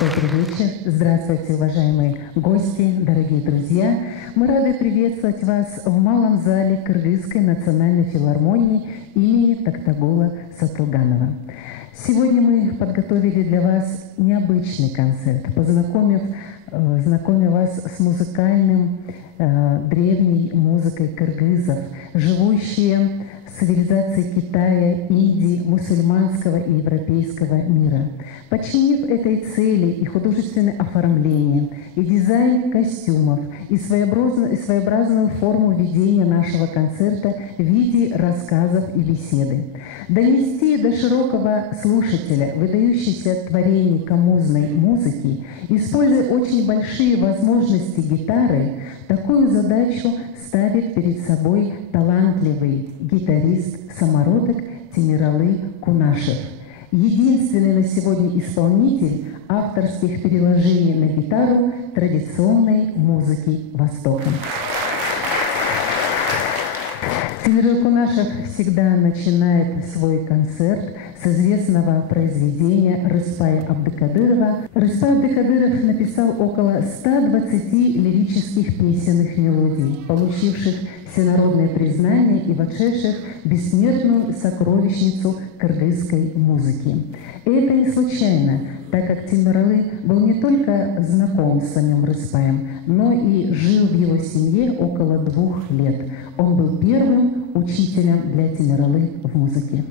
Добрый вечер. Здравствуйте, уважаемые гости, дорогие друзья. Мы рады приветствовать вас в малом зале Кыргызской национальной филармонии имени Токтагула Сатылганова. Сегодня мы подготовили для вас необычный концерт, знакомя вас с древней музыкой кыргызов, живущие в цивилизации Китая, Индии, мусульманского и европейского мира. Подчинив этой цели и художественное оформление, и дизайн костюмов, и своеобразную форму ведения нашего концерта в виде рассказов и беседы, донести до широкого слушателя выдающиеся творения камузной музыки, используя очень большие возможности гитары, такую задачу ставит перед собой талантливый гитарист-самородок Темиралы Кунашев, единственный на сегодня исполнитель авторских переложений на гитару традиционной музыки Востока. Темиралы Кунашев всегда начинает свой концерт с известного произведения Рыспая Абдыкадырова. Рыспай Абдыкадыров написал около 120 лирических песенных мелодий, получивших всенародное признание и вошедших в бессмертную сокровищницу кыргызской музыки. И это не случайно, так как Темиралы был не только знаком с самим Рыспаем, но и жил в его семье около 2 лет. Он был первым учителем для Темиралы в музыке.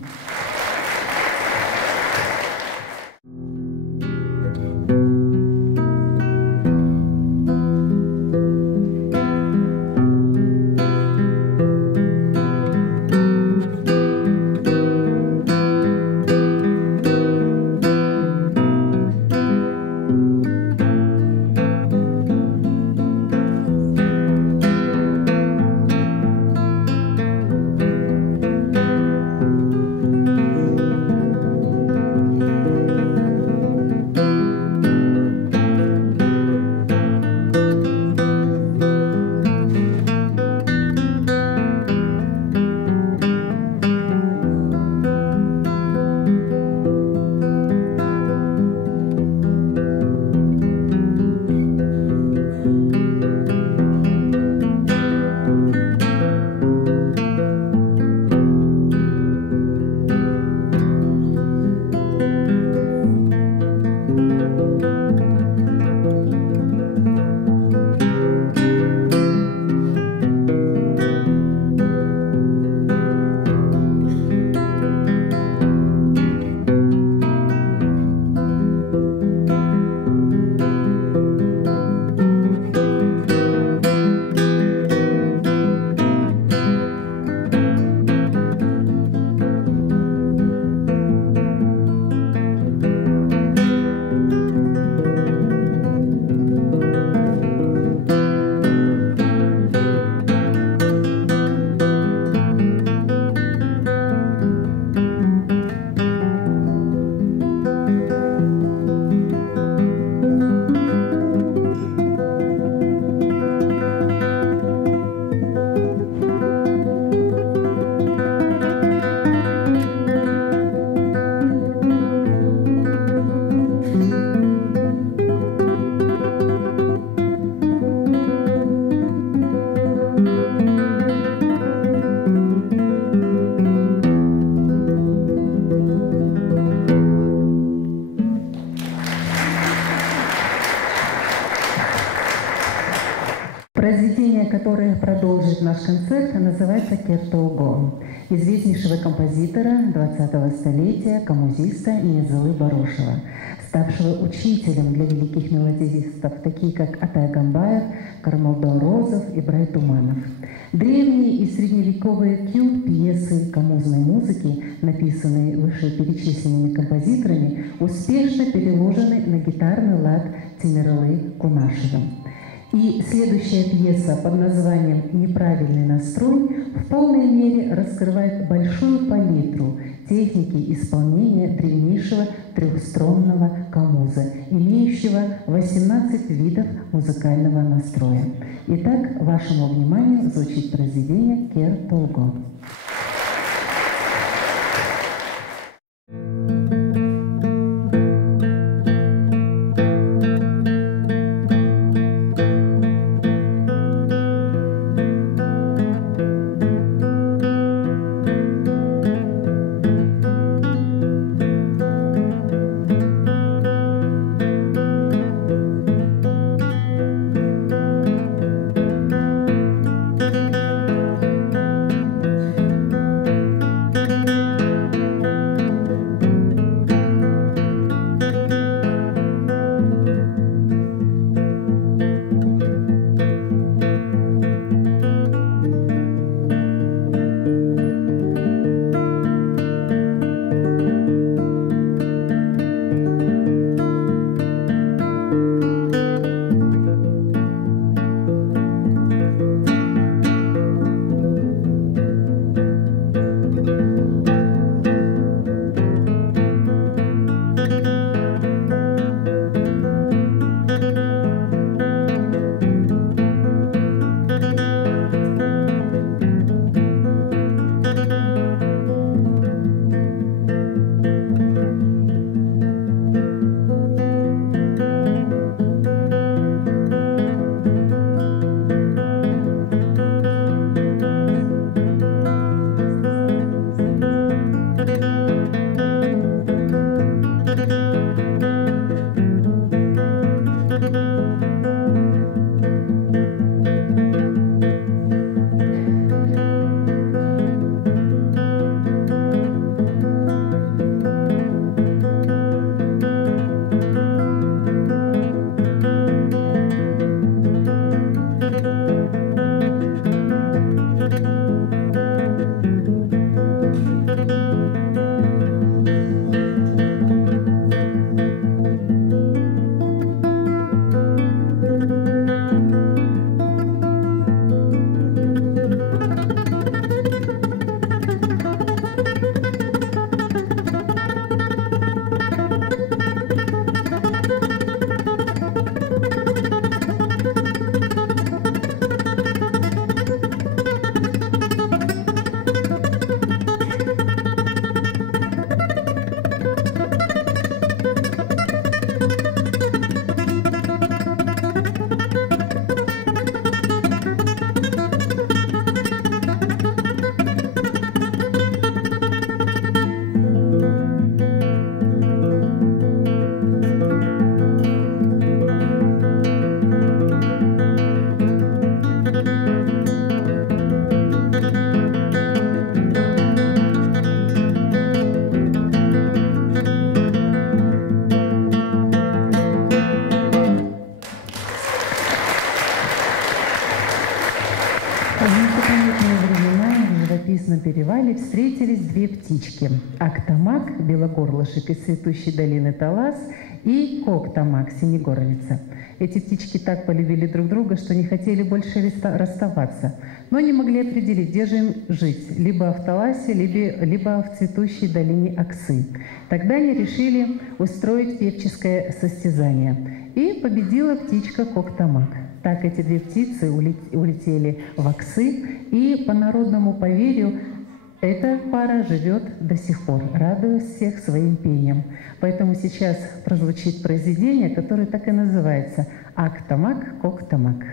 Произведение, которое продолжит наш концерт, называется «Кертоуго» известнейшего композитора 20-го столетия, камузиста Ниязалы Барошева, ставшего учителем для великих мелодистов, такие как Атай Гамбаев, Кармалдау Розов и Брай Туманов. Древние и средневековые кюлт-пьесы камузной музыки, написанные вышеперечисленными композиторами, успешно переложены на гитарный лад Темиралы Кунашевым. И следующая пьеса под названием «Неправильный настрой» в полной мере раскрывает большую палитру техники исполнения древнейшего трехструнного камуза, имеющего 18 видов музыкального настроя. Итак, вашему вниманию звучит произведение «Кер Толго». Перевале встретились две птички – Актамак, белогорлышек из цветущей долины Талас, и Коктамак, синегорлица. Эти птички так полюбили друг друга, что не хотели больше расставаться, но не могли определить, где же им жить – либо в Таласе, либо в цветущей долине Аксы. Тогда они решили устроить певческое состязание, и победила птичка Коктамак. Так эти две птицы улетели в Аксы, и по народному поверью эта пара живет до сих пор, радуя всех своим пением. Поэтому сейчас прозвучит произведение, которое так и называется «Актамак, Коктамак».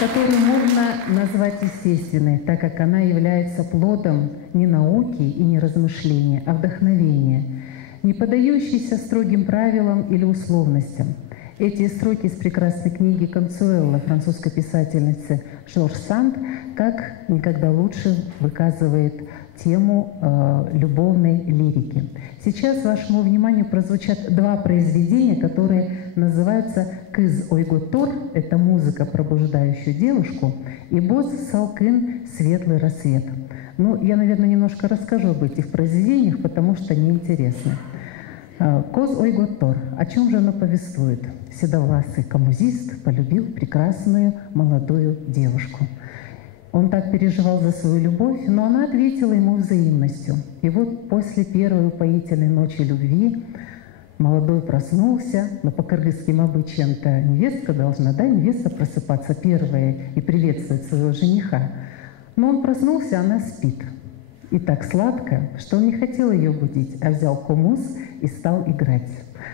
Которую можно назвать естественной, так как она является плодом не науки и не размышления, а вдохновения, не поддающейся строгим правилам или условностям. Эти строки из прекрасной книги Консуэло французской писательницы Жорж Санд как никогда лучше выказывает тему любовной лирики. Сейчас вашему вниманию прозвучат два произведения, которые называются «Кыз ойготор» — это музыка, пробуждающая девушку, и «Боз салкын» — «Светлый рассвет». Ну, я, наверное, немножко расскажу об этих произведениях, потому что они интересны. «Коз ойготор». О чем же оно повествует? Седовласый коммузист полюбил прекрасную молодую девушку. Он так переживал за свою любовь, но она ответила ему взаимностью. И вот после первой упоительной ночи любви молодой проснулся, но по кыргызским обычаям-то невестка должна, да, невеста просыпаться первая и приветствовать своего жениха. Но он проснулся, она спит. И так сладко, что он не хотел ее будить, а взял комуз и стал играть.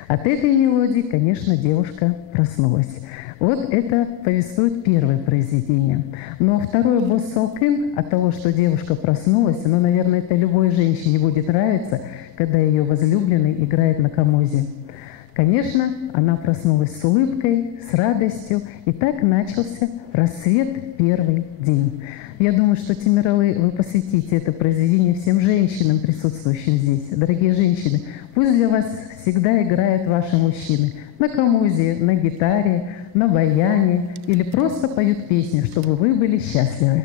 От этой мелодии, конечно, девушка проснулась. Вот это повествует первое произведение. Но второе «Боз салкын» от того, что девушка проснулась, но, наверное, это любой женщине будет нравиться, когда ее возлюбленный играет на комозе. Конечно, она проснулась с улыбкой, с радостью, и так начался рассвет первый день. Я думаю, что, Темиралы, вы посвятите это произведение всем женщинам, присутствующим здесь. Дорогие женщины, пусть для вас всегда играют ваши мужчины на комозе, на гитаре, на баяне или просто поют песню, чтобы вы были счастливы.